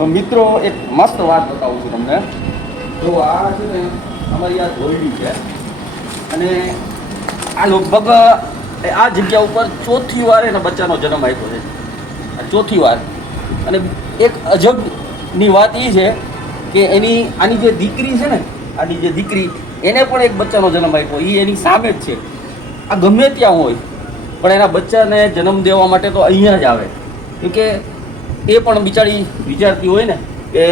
તો મિત્રો એક મસ્ત વાત બતાવું છું તમને. જો આ છે ને અમારી આ ધોરડી છે અને આ લગભગ આ જગ્યા ઉપર ચોથી વાર એના બચ્ચાનો જન્મ આપ્યો છે. આ ચોથી વાર. અને એક અજબની વાત એ છે કે આની જે દીકરી છે ને, આની જે દીકરી એને પણ એક બચ્ચાનો જન્મ આપ્યો. એ એની સામે જ છે. આ ગમે ત્યાં હોય પણ એના બચ્ચાને જન્મ દેવા માટે તો અહીંયા જ આવે. કેમકે એ પણ બિચારી વિચારતી હોય ને કે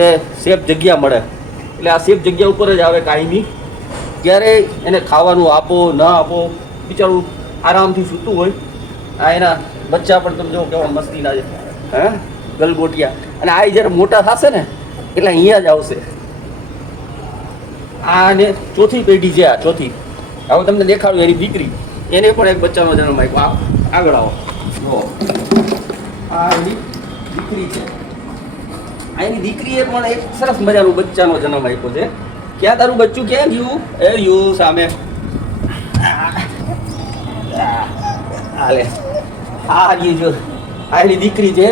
સેફ જગ્યા મળે, એટલે આ સેફ જગ્યા ઉપર જ આવે કાયમી. ક્યારેય એને ખાવાનું આપો ન આપો, બિચારું આરામથી સૂતું હોય. આ એના બચ્ચા પણ તમે જો કેવા મસ્તીના છે, હા, ગલગોટિયા. અને આ જ્યારે મોટા થશે ને એટલે અહીંયા જ આવશે. આને ચોથી પેઢી છે, આ ચોથી. હવે તમને દેખાડું એની દીકરી, એને પણ એક બચ્ચાનો જન્મ આપ્યો. આગળ આવો, જો આ એની દીકરી છે. આ એની દીકરીએ પણ એક સરસ મજાનું બચ્ચાનો જન્મ આપ્યો છે. ક્યાં તારું બચ્ચું ક્યાં ગયું? એ રહ્યું સામે. હાલે આ રહ્યું જો, આ એની દીકરી છે.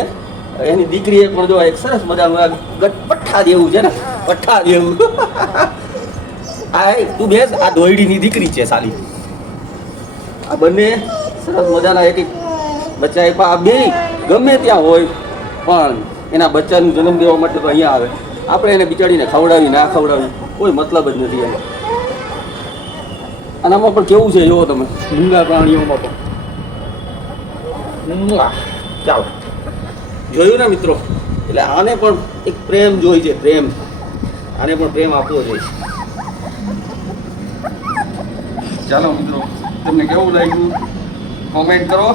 એની દીકરીએ પણ જો એક સરસ મજાનું પઠ્ઠા જેવું છે ને, પઠ્ઠા જેવું. આ તું બેસ, આ દોયડીની દીકરી છે સાલી. આ બંને સરસ મજાના એક એક બચ્ચા આપ્યા. આ બે ગમે ત્યાં હોય પણ એના બચ્ચાનું જન્મ દેવા માટે તો અહીંયા આવે. આપણે એને બિચારીને ખવડાવી ના ખવડાવી કોઈ મતલબ જ નથી એને. અને આમાં પણ કેવું છે જુઓ તમે, મૂંગા પ્રાણીઓમાં પણ. ચાલો, જોયું ને મિત્રો? એટલે આને પણ એક પ્રેમ જોઈ છે, પ્રેમ. આને પણ પ્રેમ આપવો જોઈએ. ચાલો મિત્રો, તમને કેવું લાગ્યું કોમેન્ટ કરો.